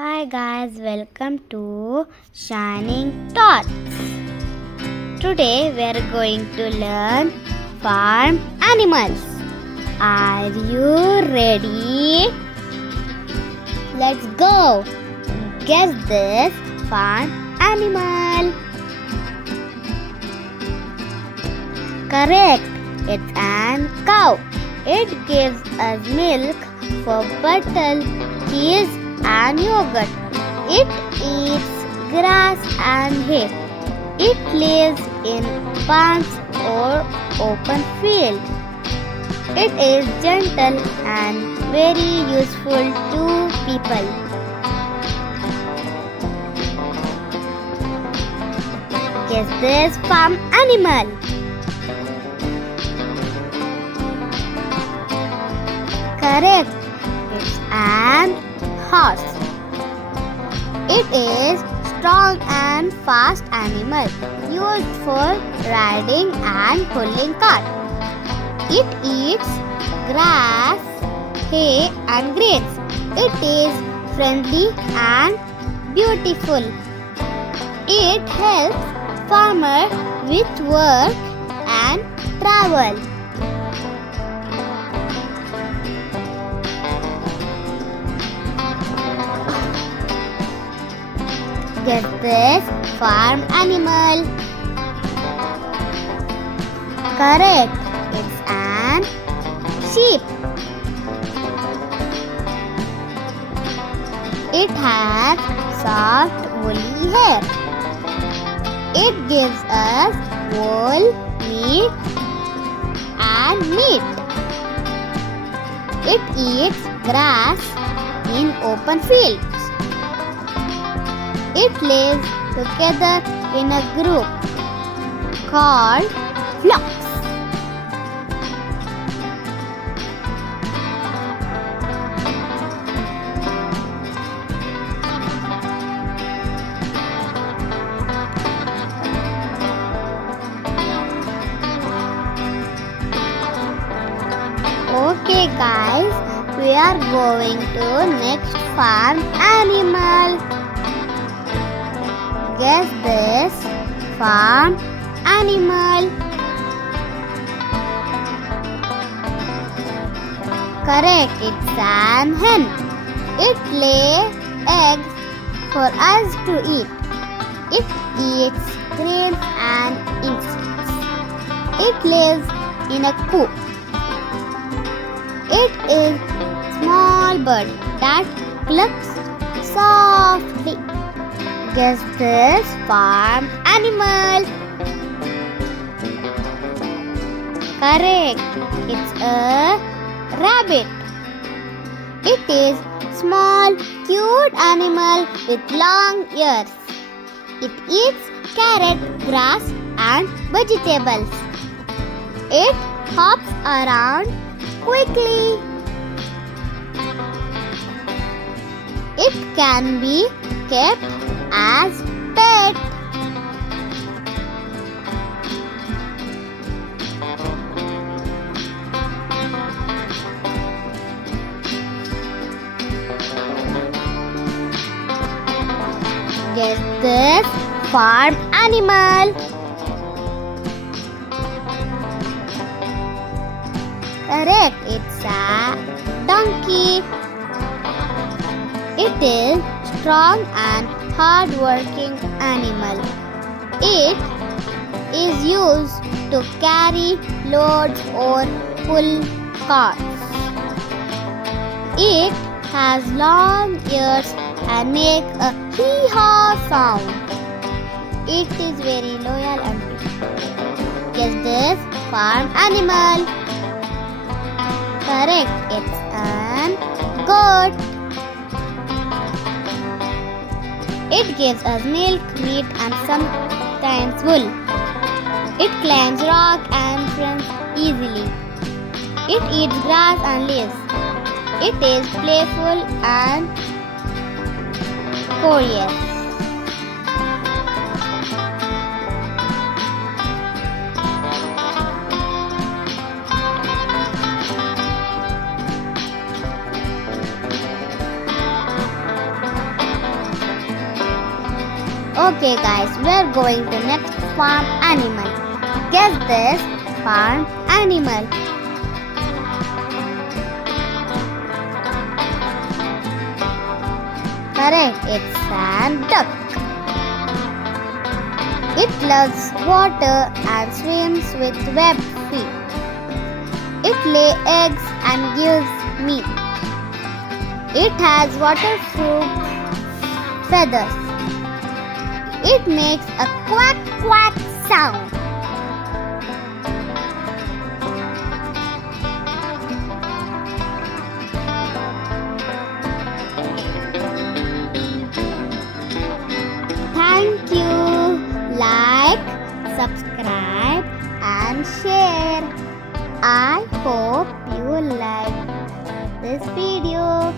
Hi guys, welcome to Shining Tots. Today we are going to learn farm animals. Are you ready? Let's go. Guess this farm animal. Correct. It's an cow. It gives us milk for butter, cheese and yogurt. It eats grass and hay. It lives in barns or open fields. It is gentle and very useful to people. Guess this farm animal. Correct. It's an horse. It is strong and fast animal used for riding and pulling cart. It eats grass, hay and grains. It is friendly and beautiful. It helps farmer with work and travel. Guess this farm animal. Correct. It's an sheep. It has soft woolly hair. It gives us wool, meat and meat. It eats grass in open fields. It lives together in a group called flocks. Okay guys, we are going to next farm animal. Guess this farm animal. Correct, it's an hen. It lays eggs for us to eat. It eats grains and insects. It lives in a coop. It is a small bird that clucks softly. Guess this farm animal. Correct. It's a rabbit. It is small, cute animal with long ears. It eats carrot, grass and vegetables. It hops around quickly. It can be kept as pet. Guess this farm animal. Correct, it's a donkey. It is strong and hard-working animal. It is used to carry loads or pull carts. It has long ears and make a hee-haw sound. It is very loyal and peaceful. Guess this farm animal. Correct, it's an goat. It gives us milk, meat and sometimes wool. It climbs rock and runs easily. It eats grass and leaves. It is playful and curious. Okay guys, we're going to next farm animal. Guess this farm animal. Correct, it's a duck. It loves water and swims with webbed feet. It lays eggs and gives meat. It has waterproof feathers. It makes a quack quack sound. Thank you. Like, subscribe and share. I hope you like this video.